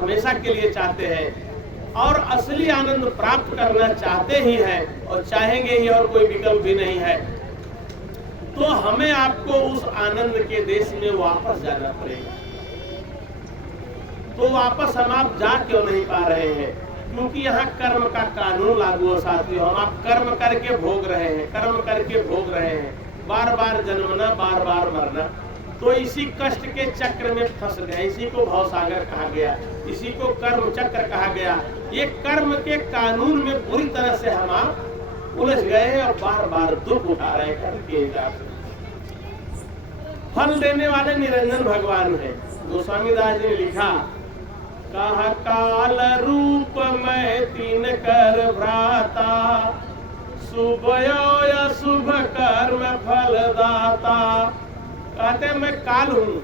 हमेशा के लिए चाहते हैं और असली आनंद प्राप्त करना चाहते ही हैं और चाहेंगे ही, और कोई विकल्प भी नहीं है, तो हमें आपको उस आनंद के देश में वापस जाना पड़ेगा। तो वापस हम आप जा क्यों नहीं पा रहे हैं? क्योंकि यहाँ कर्म का कानून लागू है साथियों। हम आप कर्म करके भोग रहे हैं, कर्म करके भोग रहे हैं, बार बार जन्मना, बार बार मरना। तो इसी कष्ट के चक्र में फंस गए। इसी को भवसागर कहा गया, इसी को कर्म चक्र कहा गया। ये कर्म के कानून में पूरी तरह से हम आप उलझ गए हैं और बार बार दुख उठा रहे हैं कर्म के हिसाब से। फल देने वाले निरंजन भगवान है। गोस्वामी दास जी ने लिखा, कहा काल रूप में तीन कर भ्राता, शुभ या शुभ कर्म फलदाता। कहते मैं काल हूँ।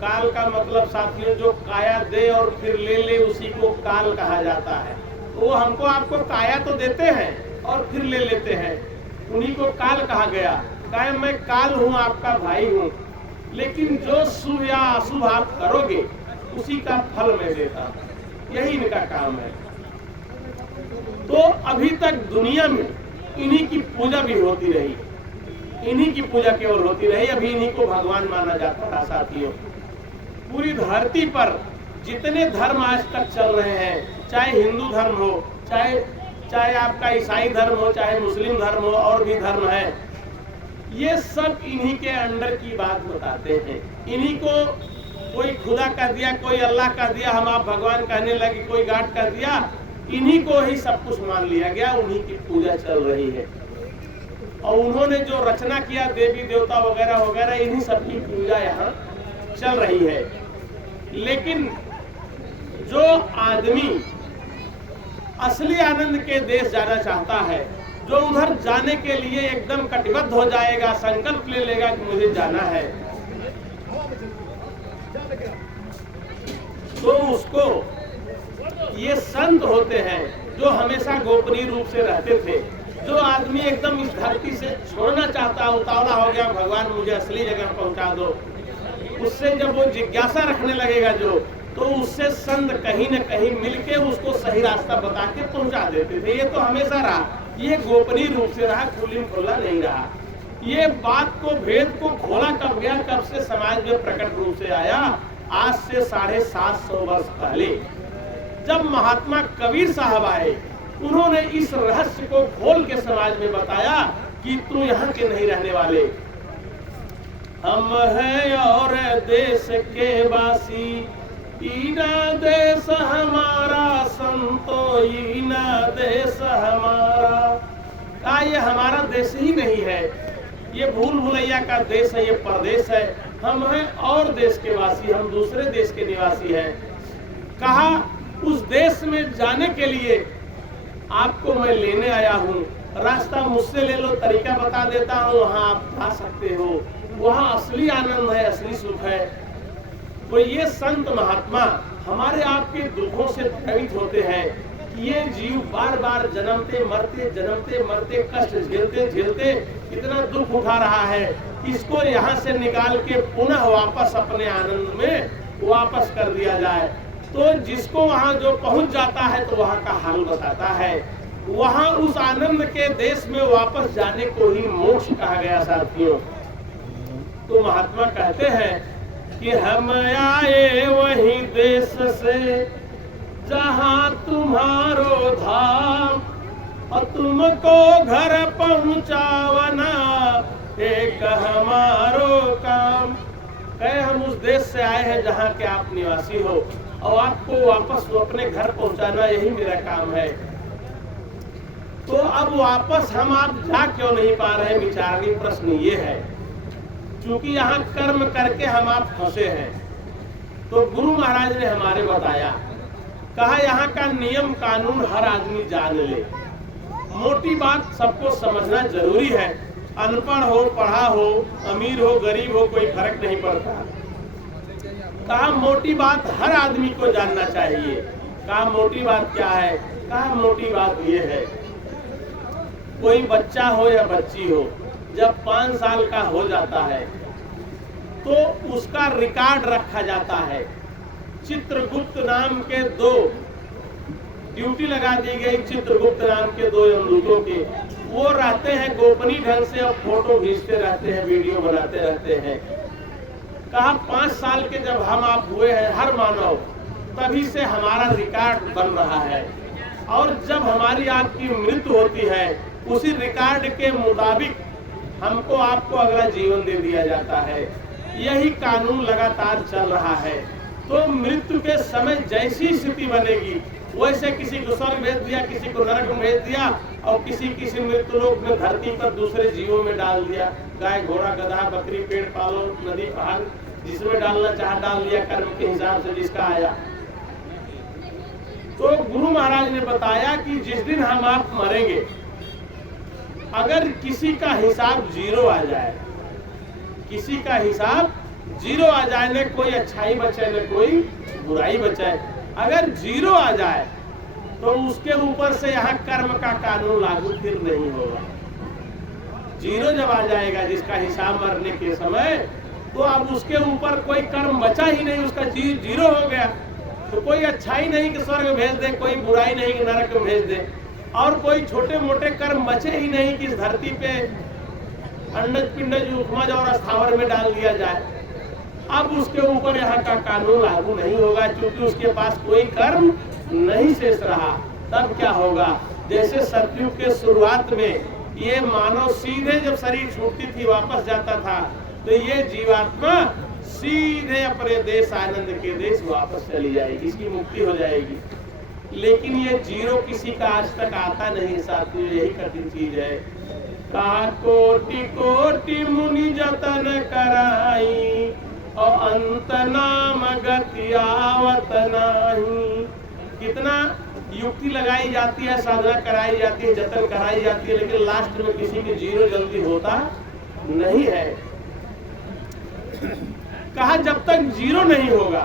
काल का मतलब साथियों जो काया दे और फिर ले ले, उसी को काल कहा जाता है। तो वो हमको आपको काया तो देते हैं और फिर ले लेते हैं, उन्हीं को काल कहा गया। कहे मैं काल हूँ, आपका भाई हूँ, लेकिन जो शुभ या अशुभ आप करोगे उसी का फल मैं देता। यही इनका काम है। तो अभी तक दुनिया में इन्हीं की पूजा भी होती रही, इन्हीं की पूजा केवल होती रही। अभी इन्हीं को भगवान माना जाता था साथियों। पूरी धरती पर जितने धर्म आज तक चल रहे हैं, चाहे हिंदू धर्म हो, चाहे आपका ईसाई धर्म हो, चाहे मुस्लिम धर्म हो, और भी धर्म है, ये सब इन्हीं के अंडर की बात बताते हैं। इन्हीं को कोई खुदा कह दिया, कोई अल्लाह कह दिया, हम आप भगवान कहने लगे, कोई गाड कर दिया, इन्हीं को ही सब कुछ मान लिया गया। उन्हीं की पूजा चल रही है और उन्होंने जो रचना किया, देवी देवता वगैरह वगैरह, इन्हीं सब की पूजा यहाँ चल रही है। लेकिन जो आदमी असली आनंद के देश जाना चाहता है, जो उधर जाने के लिए एकदम कटिबद्ध हो जाएगा, संकल्प ले लेगा कि मुझे जाना है, तो उसको ये संत होते हैं जो हमेशा गोपनीय रूप से रहते थे। जो आदमी एकदम इस धरती से छोड़ना चाहता, उतावला हो गया, भगवान मुझे असली जगह पहुंचा दो, उससे जब वो जिज्ञासा रखने लगेगा जो, तो उससे संत कहीं न कहीं मिलके उसको सही रास्ता बता के पहुंचा देते थे। ये तो हमेशा रहा, ये गोपनीय रूप से रहा, खुली खुला नहीं रहा। ये बात को, भेद को खोला कब गया? कब से समाज में प्रकट रूप से आया? आज से 750 वर्ष पहले जब महात्मा कबीर साहब आए, उन्होंने इस रहस्य को खोल के समाज में बताया कि तू यहाँ के नहीं रहने वाले, हम हैं और देश के वासी, ईना देश हमारा संतो, ईना देश हमारा। ये हमारा देश ही नहीं है, ये भूल भुलैया का देश है, ये परदेश है। हम हैं और देश के वासी, हम दूसरे देश के निवासी हैं। कहा उस देश में जाने के लिए आपको मैं लेने आया हूँ, रास्ता मुझसे ले लो, तरीका बता देता हूँ, वहाँ आप जा सकते हो, वहाँ असली आनंद है, असली सुख है। तो ये संत महात्मा हमारे आपके दुखों से भयभीत होते हैं कि ये जीव बार बार जन्मते मरते कष्ट झेलते झेलते इतना दुख उठा रहा है, इसको यहाँ से निकाल के पुनः वापस अपने आनंद में वापस कर दिया जाए। तो जिसको वहाँ जो पहुँच जाता है तो वहाँ का हाल बताता है। वहाँ उस आनंद के देश में वापस जाने को ही मोक्ष कहा गया साथियों। तो महात्मा कहते हैं कि हम आए वही देश से जहाँ तुम्हारो धाम, और तुमको घर पहुँचावना एक हमारो काम। कहे हम उस देश से आए हैं जहाँ के आप निवासी हो, और आपको वापस अपने घर पहुँचाना यही मेरा काम है। तो अब वापस हम आप जा क्यों नहीं पा रहे? विचारणीय प्रश्न ये है, क्योंकि यहाँ कर्म करके हम आप फंसे हैं। तो गुरु महाराज ने हमारे बताया, कहा यहाँ का नियम कानून हर आदमी जान ले। मोटी बात सबको समझना जरूरी है, अनपढ़ हो, पढ़ा हो, अमीर हो, गरीब हो, कोई फर्क नहीं पड़ता। कहा मोटी बात हर आदमी को जानना चाहिए। कहा मोटी बात क्या है? कहा मोटी बात ये है, कोई बच्चा हो या बच्ची हो, जब 5 साल का हो जाता है तो उसका रिकॉर्ड रखा जाता है। चित्रगुप्त नाम के दो ड्यूटी लगा दी गई, चित्रगुप्त नाम के दो यमदूतों के। वो रहते हैं गोपनीय ढंग से और फोटो खींचते रहते हैं, वीडियो बनाते रहते हैं। कहा 5 साल के जब हम आप हुए हैं हर मानव, तभी से हमारा रिकॉर्ड बन रहा है, और जब हमारी आपकी मृत्यु होती है उसी रिकॉर्ड के मुताबिक हमको आपको अगला जीवन दे दिया जाता है। यही कानून लगातार चल रहा है। तो मृत्यु के समय जैसी स्थिति बनेगी वैसे किसी को स्वर्ग भेज दिया, किसी को नरक में भेज दिया, और किसी मृत्यु लोक में धरती पर दूसरे जीवों में डाल दिया। गाय घोड़ा गधा बकरी पेड़ पालो नदी पहाड़ जिसमें डालना चाहा डाल दिया, कर्म के हिसाब से जिसका आया। तो गुरु महाराज ने बताया कि जिस दिन हम आप मरेंगे, अगर किसी का हिसाब 0 आ जाए, किसी का हिसाब 0 आ जाए, न कोई अच्छाई बचे न कोई बुराई बचे, अगर 0 आ जाए तो उसके ऊपर से यहाँ कर्म का कानून लागू फिर नहीं होगा। 0 जब आ जाएगा जिसका हिसाब मरने के समय, तो अब उसके ऊपर कोई कर्म बचा ही नहीं, उसका 0 हो गया। तो कोई अच्छाई नहीं कि स्वर्ग भेज दे, कोई बुराई नहीं कि नरक में भेज दे, और कोई छोटे मोटे कर्म बचे ही नहीं कि इस धरती पे अंडज पिंडज उपमज और स्थावर में डाल दिया जाए। अब उसके ऊपर यहाँ का कानून लागू नहीं होगा, क्योंकि उसके पास कोई कर्म नहीं शेष रहा। तब क्या होगा, जैसे सतयुग के शुरुआत में ये मानव सीधे जब शरीर छूटती थी वापस जाता था, तो ये जीवात्मा सीधे अपने देश आनंद के देश वापस चली जाएगी, इसकी मुक्ति हो जाएगी। लेकिन ये 0 किसी का आज तक आता नहीं साथियों, यही कठिन चीज है। कहा कोटि कोटि मुनि जतन कराई, और अंत नाम गति आवत नहीं। कितना युक्ति लगाई जाती है, साधना कराई जाती है, जतन कराई जाती है, लेकिन लास्ट में किसी की 0 जल्दी होता नहीं है। कहा जब तक 0 नहीं होगा,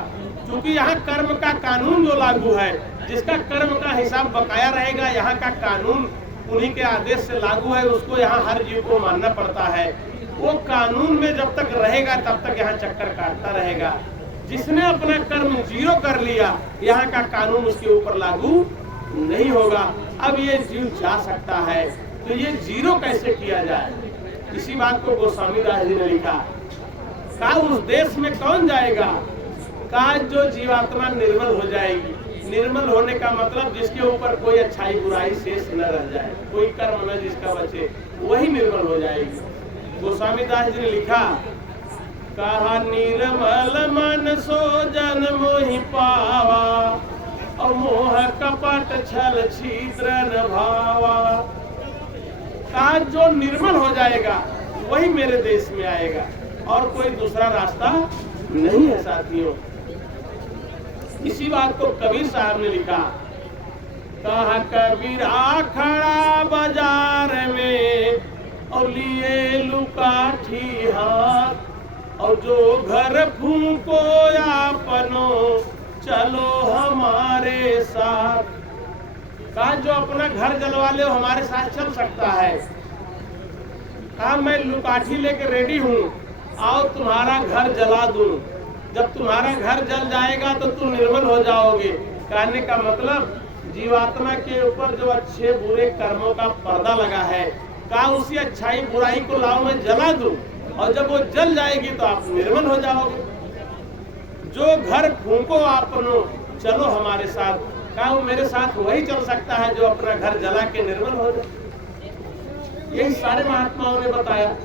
क्योंकि यहाँ कर्म का कानून जो लागू है, जिसका कर्म का हिसाब बकाया रहेगा, यहाँ का कानून उन्हीं के आदेश से लागू है, उसको यहाँ हर जीव को मानना पड़ता है। वो कानून में जब तक रहेगा तब तक यहाँ चक्कर काटता रहेगा। जिसने अपना कर्म 0 कर लिया, यहाँ का कानून उसके ऊपर लागू नहीं होगा। अब ये जीव जा सकता है, तो ये 0 कैसे किया जाए, इसी बात को गोस्वामी दास जी ने लिखा। कहा उस देश में कौन जाएगा, कहा जो जीवात्मा निर्मल हो जाएगी। निर्मल होने का मतलब जिसके ऊपर कोई अच्छाई बुराई शेष न रह जाए, कोई कर्म न जिसका बचे, वही निर्मल हो जाएगी। गोस्वामी दास जी ने लिखा, कहा निर्मल मन सो जन मोहि पावा, और मोह कपट छल छिद्र न भावा। कहा जो निर्मल हो जाएगा वही मेरे देश में आएगा, और कोई दूसरा रास्ता नहीं है साथियों। इसी बात को कबीर साहब ने लिखा। कहा कबीरा खड़ा बाजार में, और लिए लुकाठी हाथ, और जो घर फूको आपनो चलो हमारे साथ। कहा जो अपना घर जलवा ले हमारे साथ चल सकता है। कहा मैं लुकाठी लेके रेडी हूँ, आओ तुम्हारा घर जला दूं। जब तुम्हारा घर जल जाएगा तो तुम निर्मल हो जाओगे। कहने का मतलब जीवात्मा के ऊपर जो अच्छे बुरे कर्मों का पर्दा लगा है, कहा उसी अच्छाई बुराई को लाओ मैं जला दूं, और जब वो जल जाएगी तो आप निर्मल हो जाओगे। जो घर फूको आपनो चलो हमारे साथ, कहा वो मेरे साथ वही चल सकता है जो अपना घर जला के निर्मल हो जाए। यही सारे महात्माओं ने बताया।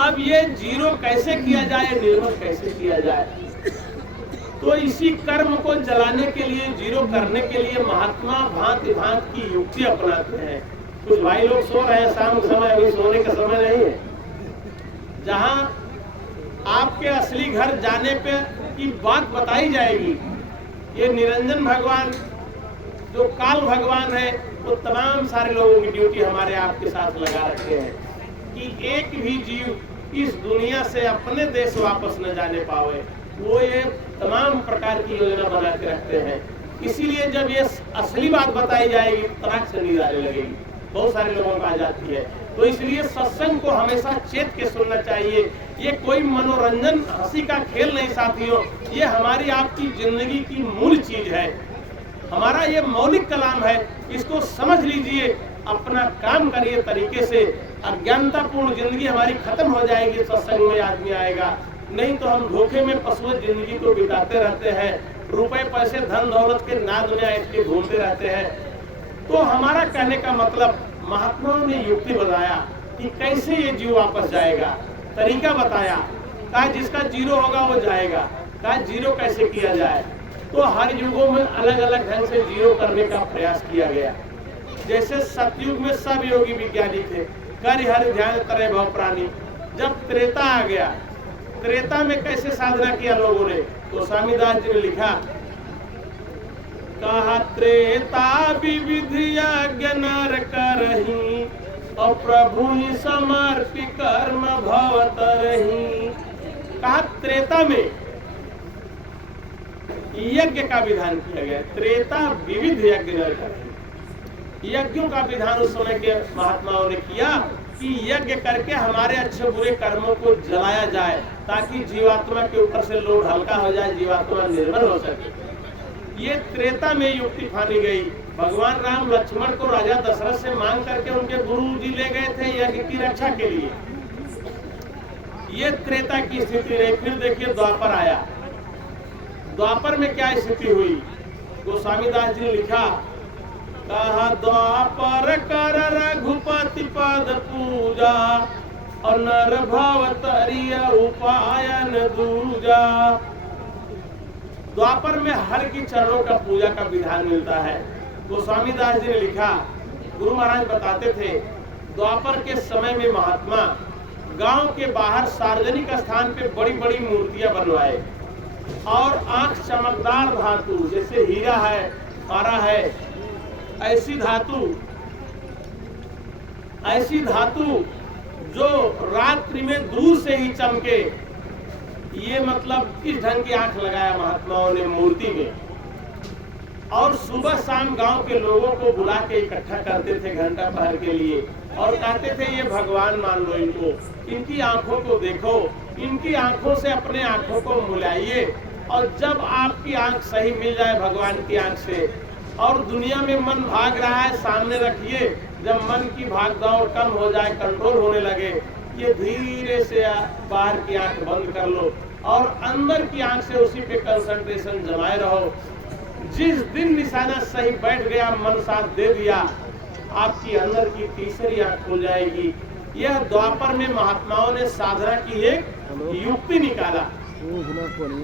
अब ये 0 कैसे किया जाए, निर्मल कैसे किया जाए, तो इसी कर्म को जलाने के लिए, 0 करने के लिए महात्मा भांति भांति की युक्ति अपनाते हैं। कुछ भाई लोग सो रहे हैं शाम के समय, अभी सोने का समय नहीं है। जहां आपके असली घर जाने पे की बात बताई जाएगी, ये निरंजन भगवान जो काल भगवान है, वो तमाम सारे लोगों की ड्यूटी हमारे आपके साथ लगा रखे हैं कि एक भी जीव इस दुनिया से अपने देश वापस न जाने पावे। वो ये तमाम प्रकार की योजना बना के रखते हैं। इसीलिए जब ये असली बात बताई जाएगी तराक से नींद आने लगेगी। बहुत सारे लोगों को आ जाती है। तो इसलिए सत्संग को हमेशा चेत के सुनना चाहिए। ये कोई मनोरंजन हंसी का खेल नहीं साथियों, ये हमारी आपकी जिंदगी की मूल चीज है, हमारा ये मौलिक कलाम है। इसको समझ लीजिए, अपना काम करिए तरीके से, अज्ञानतापूर्ण जिंदगी हमारी खत्म हो जाएगी। सत्संग में आदमी आएगा, नहीं तो हम धोखे में पशु जिंदगी को बिताते रहते हैं, रुपए पैसे धन दौलत के नाद में ऐठ के घूमते रहते हैं। तो हमारा कहने का मतलब, महात्माओं ने युक्ति बताया कि कैसे ये जीव वापस जाएगा, तरीका बताया, कहा जिसका जीरो होगा वो जाएगा, कहा जीरो कैसे किया जाए। तो हर युगों में अलग अलग ढंग से जीरो करने का प्रयास किया गया। जैसे सतयुग में सब योगी विज्ञानी थे, कर हर ध्यान करे भव प्राणी। जब त्रेता आ गया, त्रेता में कैसे साधना किया लोगों ने, तो स्वामीदास जी ने लिखा, कहा त्रेता विविध यज्ञ नर करही, और प्रभु ही समर्पि कर्म भवत रही। कहा त्रेता में यज्ञ का विधान किया गया, त्रेता विविध यज्ञ नर करही। यज्ञों का विधान उस समय के महात्माओं ने किया कि यज्ञ करके हमारे अच्छे बुरे कर्मों को जलाया जाए, ताकि जीवात्मा के ऊपर से लोड हल्का हो जाए, जीवात्मा निर्मल हो सके। ये त्रेता में युक्ति फानी गई। भगवान राम लक्ष्मण को राजा दशरथ से मांग करके उनके गुरु जी ले गए थे यज्ञ की रक्षा के लिए। ये त्रेता की स्थिति रही। फिर देखिए द्वापर आया, द्वापर में क्या स्थिति हुई, गोस्वामीदास जी ने लिखा, कहा द्वापर कर रघुपति पद पूजा, और नर भव तरिय उपायन दूजा। द्वापर में हर की चरणों का पूजा का विधान मिलता है। गोस्वामीदास जी ने लिखा, गुरु महाराज बताते थे, द्वापर के समय में महात्मा गांव के बाहर सार्वजनिक स्थान पे बड़ी बड़ी मूर्तियां बनवाए, और आंख चमकदार धातु जैसे हीरा है, पारा है, ऐसी धातु जो रात्रि में दूर से ही चमके, ये मतलब इस ढंग की आंख लगाया महात्माओं ने मूर्ति में। और सुबह शाम गांव के लोगों को बुला के इकट्ठा करते थे घंटा पहर के लिए, और कहते थे ये भगवान मान लो इनको, इनकी आंखों को देखो, इनकी आंखों से अपने आंखों को मिलाइए, और जब आपकी आंख सही मिल जाए भगवान की आंख से, और दुनिया में मन भाग रहा है सामने रखिए, जब मन की भागदौड़ कम हो जाए, कंट्रोल होने लगे, ये धीरे से बाहर की आंख बंद कर लो, और अंदर की आंख से उसी पे कंसंट्रेशन जमाए रहो। जिस दिन निशाना सही बैठ गया, मन साथ दे दिया, आपकी अंदर की तीसरी आंख खुल जाएगी। यह द्वापर में महात्माओं ने साधना की एक युक्ति निकाला।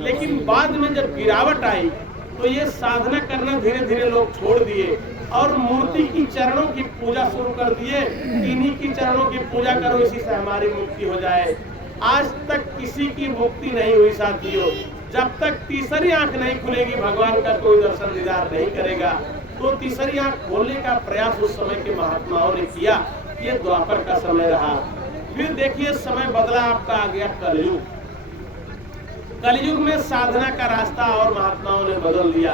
लेकिन बाद में जब गिरावट आई, तो ये साधना करना धीरे धीरे लोग छोड़ दिए, और मूर्ति की चरणों की पूजा शुरू कर दिए। इन्हीं की चरणों की पूजा करो, इसी से हमारी मुक्ति हो जाए। आज तक किसी की मुक्ति नहीं हुई साथियों। जब तक तीसरी आंख नहीं खुलेगी, भगवान का कोई दर्शन दीदार नहीं करेगा। तो तीसरी आंख खोलने का प्रयास उस समय के महात्माओं ने किया। ये द्वापर का समय रहा। फिर देखिए समय बदला, आपका आ गया कलयुग। कलयुग में साधना का रास्ता और महात्माओं ने बदल दिया।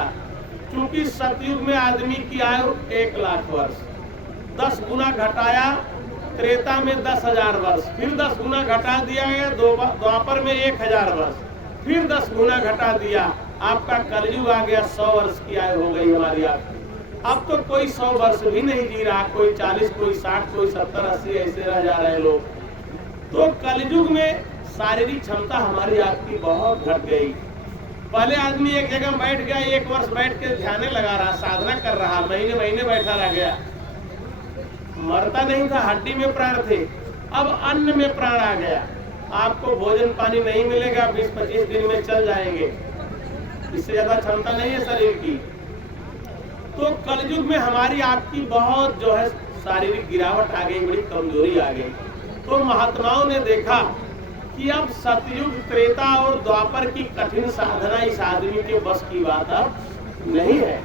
क्योंकि सतयुग में आदमी की आयु 1 लाख वर्ष, 10 गुना घटाया। त्रेता में 10,000 वर्ष, फिर 10 गुना घटा दिया गया। द्वापर में 1,000 वर्ष, फिर 10 गुना घटा दिया। आपका कलयुग आ गया, 100 वर्ष की आयु हो गई हमारी। अब तो कोई 100 वर्ष भी नहीं जी रहा, कोई 40, कोई 60, कोई 70, 80 ऐसे रह जा रहे लोग। तो कलयुग में शारीरिक क्षमता हमारी आपकी बहुत घट गई। पहले आदमी एक जगह बैठ गया, 1 वर्ष बैठ के ध्यान लगा रहा, साधना कर रहा, महीने महीने बैठा रह गया, मरता नहीं था, हड्डी में प्राण थे। अब अन्न में प्राण आ गया। आपको भोजन पानी नहीं मिलेगा, 20-25 दिन में चल जाएंगे, इससे ज्यादा क्षमता नहीं है शरीर की। तो कलयुग में हमारी आपकी बहुत जो है शारीरिक गिरावट आ गई, बड़ी कमजोरी आ गई। तो महात्माओं ने देखा कि अब सतयुग, त्रेता और द्वापर की कठिन साधना इस आदमी के बस की बात अब नहीं है।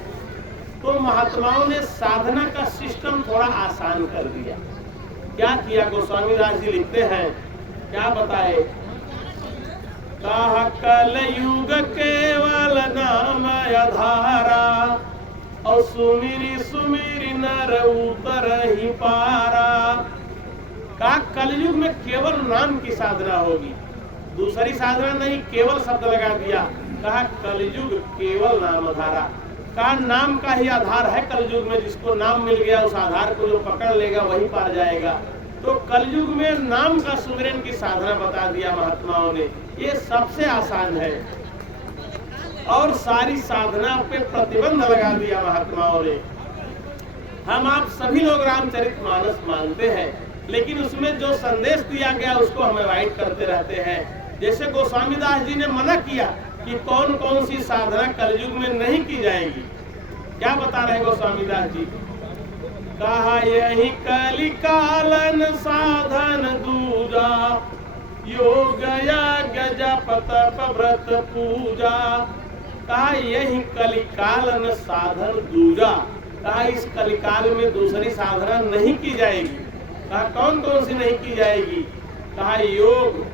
तो महात्माओं ने साधना का सिस्टम थोड़ा आसान कर दिया। क्या किया? गोस्वामीदास जी लिखते हैं, क्या बताए? कहा कलयुग केवल नाम आधारा, और सुमिरी सुमिरी नर उतर ही पारा। कहा कलयुग में केवल नाम की साधना होगी, दूसरी साधना नहीं, केवल शब्द लगा दिया। कहा कलयुग केवल नाम आधारा। कहा नाम का ही आधार है कलयुग में, जिसको नाम मिल गया उस आधार को जो पकड़ लेगा वही पार जाएगा। तो कलयुग में नाम का सुमिरन की साधना बता दिया महात्माओं ने, ये सबसे आसान है। और सारी साधना पे प्रतिबंध लगा दिया महात्माओं ने। हम आप सभी लोग रामचरितमानस मानते हैं, लेकिन उसमें जो संदेश दिया गया उसको हम अवॉइड करते रहते हैं। जैसे गोस्वामी दास जी ने मना किया कि कौन कौन सी साधना कलयुग में नहीं की जाएगी। क्या बता रहे गोस्वामी दास जी? कहा यही कलिकालन साधन दूजा, योग यज्ञ जप तप व्रत पूजा। कहा यही कलिकालन साधन दूजा। कहा इस कलिकाल में दूसरी साधना नहीं की जाएगी। कहा कौन कौन सी नहीं की जाएगी? कहा योग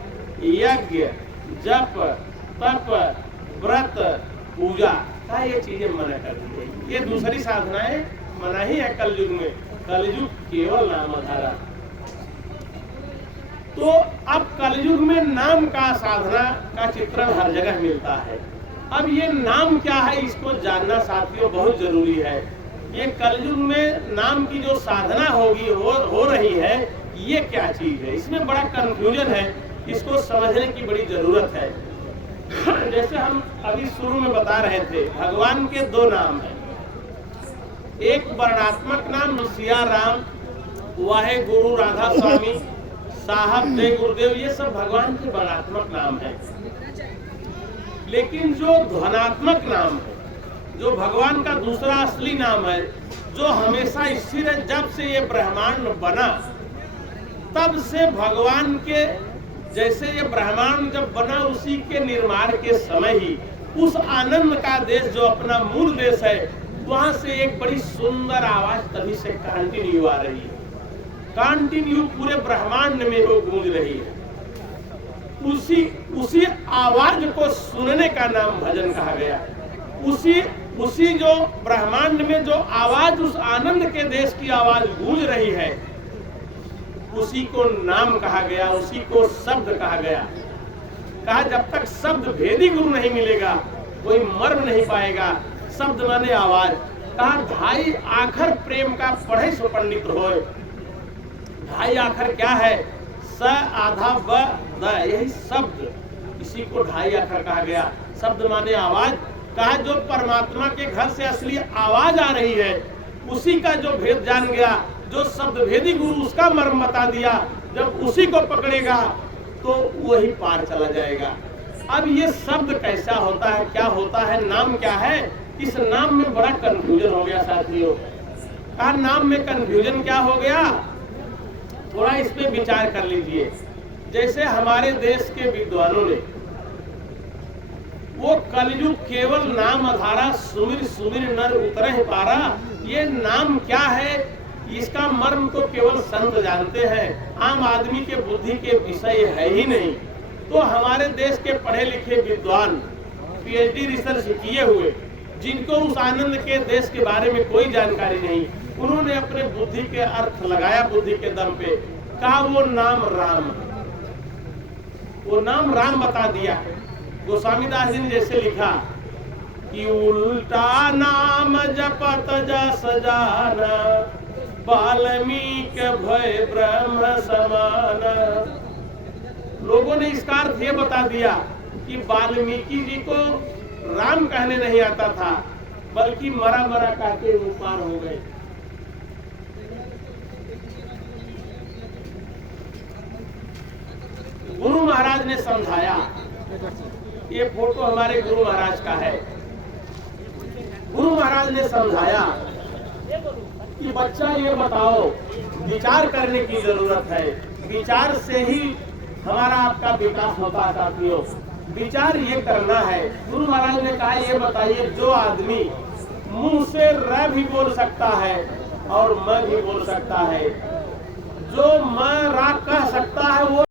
यज्ञ जप तप व्रत पूजा। कहा ये चीजें मना कर दी गई, ये दूसरी साधनाएं मना ही है कलयुग में। कलयुग केवल नाम आधारा। तो अब कलयुग में नाम का साधना का चित्रण हर जगह मिलता है। अब ये नाम क्या है इसको जानना साथियों बहुत जरूरी है। ये कलयुग में नाम की जो साधना होगी हो रही है, ये क्या चीज है, इसमें बड़ा कंफ्यूजन है, इसको समझने की बड़ी जरूरत है। जैसे हम अभी शुरू में बता रहे थे, भगवान के दो नाम हैं। एक वर्णात्मक नाम सिया राम, वाहे गुरु राधा स्वामी, साहब जय गुरुदेव, ये सब भगवान के वर्णात्मक नाम है। लेकिन जो ध्वनात्मक नाम है, जो भगवान का दूसरा असली नाम है, जो हमेशा स्थिर है, जब से ये ब्रह्मांड बना तब से भगवान के, जैसे ये ब्रह्मांड जब बना उसी के निर्माण के समय ही उस आनंद का देश जो अपना मूल देश है, वहां से एक बड़ी सुंदर आवाज तभी से कंटिन्यू आ रही है, कंटिन्यू पूरे ब्रह्मांड में वो गूंज रही है। उसी आवाज को सुनने का नाम भजन कहा गया। उसी जो ब्रह्मांड में जो आवाज, उस आनंद के देश की आवाज गूंज रही है, उसी को नाम कहा गया, उसी को शब्द कहा गया। कहा जब तक शब्द भेदी गुरु नहीं मिलेगा कोई मर्म नहीं पाएगा। शब्द माने आवाज। कहा ढाई आखर प्रेम का पढ़े सो पंडित होए। ढाई आखर क्या है? स आधा व द, यही शब्द, इसी को ढाई आखर कहा गया। शब्द माने आवाज। कहा जो परमात्मा के घर से असली आवाज आ रही है, उसी का जो भेद जान गया, जो शब्द भेदी गुरु उसका मर्म बता दिया, जब उसी को पकड़ेगा तो वही पार चला जाएगा। अब ये शब्द कैसा होता है, क्या होता है, नाम क्या है, इस नाम में बड़ा कंफ्यूजन हो गया साथियों। कहा नाम में कंफ्यूजन क्या हो गया, थोड़ा इस पे विचार कर लीजिए। जैसे हमारे देश के विद्वानों ने वो कलयुग केवल नाम आधारा, सुमिर सुमिर नर उतरे ही पारा, ये नाम क्या है, इसका मर्म तो केवल संत जानते हैं, आम आदमी के बुद्धि के विषय है ही नहीं। तो हमारे देश के पढ़े लिखे विद्वान, पीएचडी रिसर्च किए हुए, जिनको उस आनंद के देश के बारे में कोई जानकारी नहीं, उन्होंने अपने बुद्धि के अर्थ लगाया, बुद्धि के दम पे कहा वो नाम राम, वो नाम राम बता दिया। गोस्वामी दास जी ने जैसे लिखा कि उल्टा नाम जपत जस जाना, वाल्मीकि भय ब्रह्म समान। लोगों ने इसका अर्थ ये बता दिया कि वाल्मीकि जी को राम कहने नहीं आता था, बल्कि मरा मरा कहते वो पार हो गए। गुरु महाराज ने समझाया, ये फोटो हमारे गुरु महाराज का है। गुरु महाराज ने समझाया कि बच्चा ये बताओ, विचार करने की जरूरत है, विचार से ही हमारा आपका विकास होता है साथियों। विचार ये करना है। गुरु महाराज ने कहा ये बताइए, जो आदमी मुंह से र भी बोल सकता है और म भी बोल सकता है, जो म रा कह सकता है वो